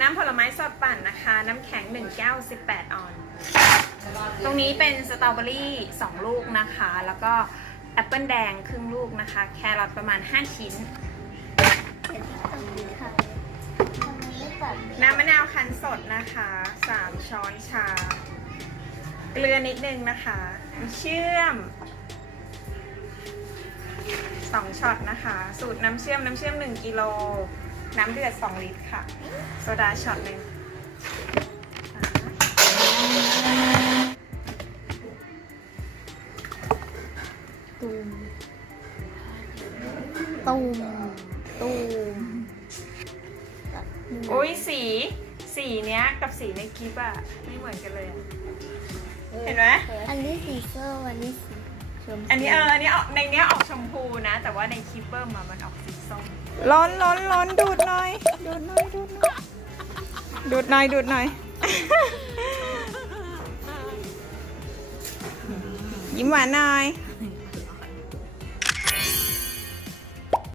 น้ำผลไม้สดปั่นนะคะ น้ำแข็ง1แก้ว18 ออน ตรงนี้เป็นสตรอเบอรี่2ลูกนะคะ แล้วก็แอปเปิลแดงครึ่งลูกนะคะ แครอทประมาณ 5 ชิ้นเดี๋ยวพี่ต้องกินค่ะทำไมไม่ปัดเลยน้ำมะนาวคั้นสดนะคะ 3 ช้อนชา เกลือนิดนึงนะคะน้ำเชื่อม2ช็อตนะคะ สูตรน้ำเชื่อมน้ำเชื่อม 1กิโล น้ำเดือด 2 ลิตรค่ะ โซดาช็อตหนึ่งตูมตูมตูมอุ้ยสี สีเนี้ยกับสีในคลิปอะไม่เหมือนกันเลยอะเห็นไหมอันนี้สีส้มอันนี้สีชม อันนี้เออ อันนี้ออกในเนี้ยออกชมพูนะ แต่ว่าในคลิปเบิ้มอะมันออกสีส้ม ร้อนร้อนร้อนดูดหน่อย ดูดหน่อย ดูดหน่อย ดูดหน่อย ดูดหน่อย ยิ้มหวานหน่อย